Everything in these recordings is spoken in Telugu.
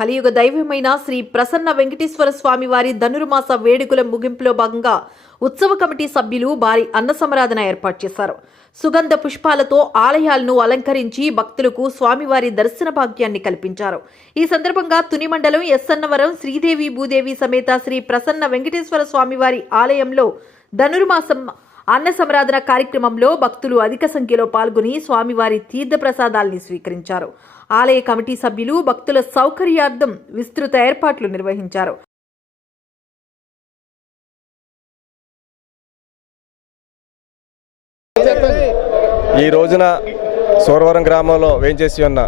కలియుగ దైవమైన శ్రీ ప్రసన్న వెంకటేశ్వర స్వామి వారి ధనుర్మాస వేడుకల ముగింపులో భాగంగా ఉత్సవ కమిటీ సభ్యులు భారీ అన్న సమరాధన ఏర్పాటు చేశారు. సుగంధ పుష్పాలతో ఆలయాలను అలంకరించి భక్తులకు స్వామివారి దర్శన భాగ్యాన్ని కల్పించారు. ఈ సందర్భంగా తుని మండలం ఎస్సన్నవరం శ్రీదేవి భూదేవి సమేత శ్రీ ప్రసన్న వెంకటేశ్వర స్వామివారి ఆలయంలో ధనుర్మాసం అన్న సమరాధన కార్యక్రమంలో భక్తులు అధిక సంఖ్యలో పాల్గొని స్వామివారి తీర్థ ప్రసాదాల్ని స్వీకరించారు. ఆలయ కమిటీ సభ్యులు భక్తుల సౌకర్యార్థం విస్తృత ఏర్పాట్లు నిర్వహించారు. ఈ రోజున సోరవరం గ్రామంలో వేంచేసి ఉన్న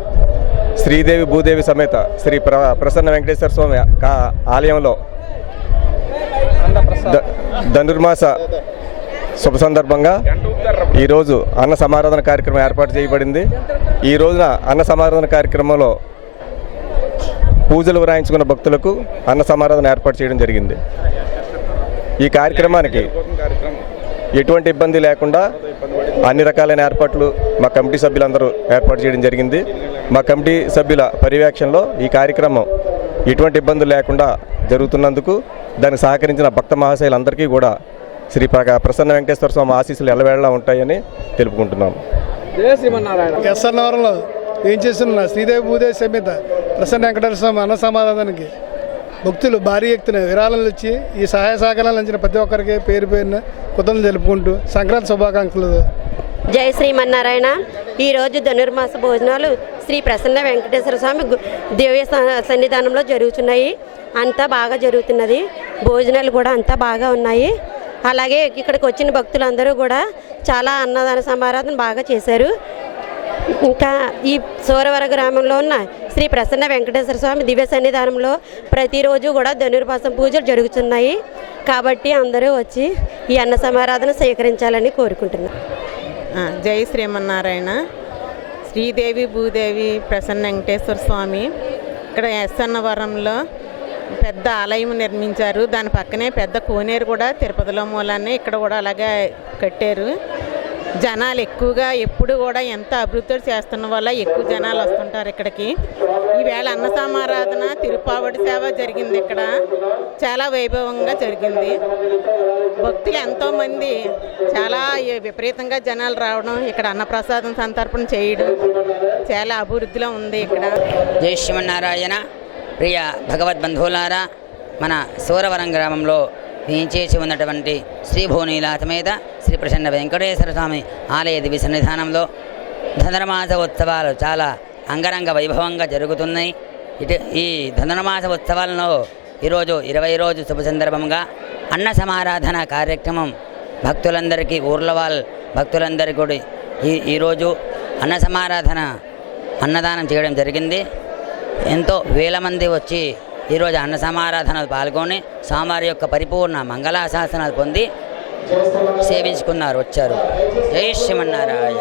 శ్రీదేవి భూదేవి సమేత శ్రీ ప్ర ప్రసన్న వెంకటేశ్వర స్వామి ఆలయంలో ధనుర్మాస శుభ సందర్భంగా ఈరోజు అన్న సమారాధన కార్యక్రమం ఏర్పాటు చేయబడింది. ఈ రోజున అన్న సమారాధన కార్యక్రమంలో పూజలు వ్రాయించుకున్న భక్తులకు అన్న సమారాధన ఏర్పాటు చేయడం జరిగింది. ఈ కార్యక్రమానికి ఎటువంటి ఇబ్బంది లేకుండా అన్ని రకాలైన ఏర్పాట్లు మా కమిటీ సభ్యులందరూ ఏర్పాటు చేయడం జరిగింది. మా కమిటీ సభ్యుల పర్యవేక్షణలో ఈ కార్యక్రమం ఎటువంటి ఇబ్బందులు లేకుండా జరుగుతున్నందుకు దానికి సహకరించిన భక్త మహాశైలందరికీ కూడా శ్రీ ప్ర- ప్రసన్న వెంకటేశ్వర స్వామి ఆశీస్సులు ఎల్లవేళలా ఉంటాయని తెలుపుకుంటున్నాను. ఎస్ఎన్ఆర్లో ఏం చేస్తున్న శ్రీదేవి భూదేవి సమేత ప్రసన్న వెంకటేశ్వర స్వామి అన్న సమాధానానికి భక్తులు భారీ ఎత్తున విరాళాలు ఇచ్చి ఈ సహాయ సహకారాలు అందించిన ప్రతి ఒక్కరికి పేరు పేరున కృతజ్ఞతలు తెలుపుకుంటూ సంక్రాంతి శుభాకాంక్షలు. జై శ్రీమన్నారాయణ. ఈరోజు ధనుర్మాస భోజనాలు శ్రీ ప్రసన్న వెంకటేశ్వర స్వామి దివ్య సన్నిధానంలో జరుగుతున్నాయి అంతా బాగా జరుగుతున్నది. భోజనాలు కూడా అంతా బాగా ఉన్నాయి. అలాగే ఇక్కడికి వచ్చిన భక్తులందరూ కూడా చాలా అన్నదాన సమారాధన బాగా చేశారు. ఇంకా ఈ సూరవర గ్రామంలో ఉన్న శ్రీ ప్రసన్న వెంకటేశ్వర స్వామి దివ్య సన్నిధానంలో ప్రతిరోజు కూడా ధనుర్మాసం పూజలు జరుగుతున్నాయి. కాబట్టి అందరూ వచ్చి ఈ అన్న సమారాధన స్వీకరించాలని కోరుకుంటున్నాను జై శ్రీమన్నారాయణ. శ్రీదేవి భూదేవి ప్రసన్న వెంకటేశ్వర స్వామి. ఇక్కడ ఎస్ అన్నవరంలో పెద్ద ఆలయం నిర్మించారు. దాని పక్కనే పెద్ద కోనేరు కూడా తిరుపతిలో మూలాన్ని ఇక్కడ కూడా అలాగే కట్టారు. జనాలు ఎక్కువగా ఎప్పుడు కూడా ఎంత అభివృద్ధి చేస్తున్న వల్ల ఎక్కువ జనాలు వస్తుంటారు ఇక్కడికి. ఈవేళ అన్న సమారాధన తిరుపావడి సేవ జరిగింది ఇక్కడ. చాలా వైభవంగా జరిగింది. భక్తులు ఎంతోమంది చాలా విపరీతంగా జనాలు రావడం ఇక్కడ అన్నప్రసాదం సంతర్పణ చేయడం చాలా అభివృద్ధిలో ఉంది ఇక్కడ. జై శ్రీమన్నారాయణ. ప్రియ భగవద్బంధువులారా మన సూరవరం గ్రామంలో వేయించేసి ఉన్నటువంటి శ్రీ భువనీలాతమేత శ్రీ ప్రసన్న వెంకటేశ్వర స్వామి ఆలయ దివి సన్నిధానంలో ధనుర్మాస ఉత్సవాలు చాలా అంగరంగ వైభవంగా జరుగుతున్నాయి. ఇటు ఈ ధనుర్మాస ఉత్సవాలలో ఈరోజు ఇరవై రోజు శుభ సందర్భంగా అన్న సమారాధన కార్యక్రమం భక్తులందరికీ ఊర్ల వాళ్ళ భక్తులందరికీ కూడా ఈ ఈరోజు అన్న సమారాధన అన్నదానం చేయడం జరిగింది. ఎంతో వేల మంది వచ్చి ఈరోజు అన్న సమారాధనలు పాల్గొని స్వామివారి యొక్క పరిపూర్ణ మంగళాశాసనాలు పొంది సేవించుకున్నారు వచ్చారు. జై శ్రీమన్నారాయణ.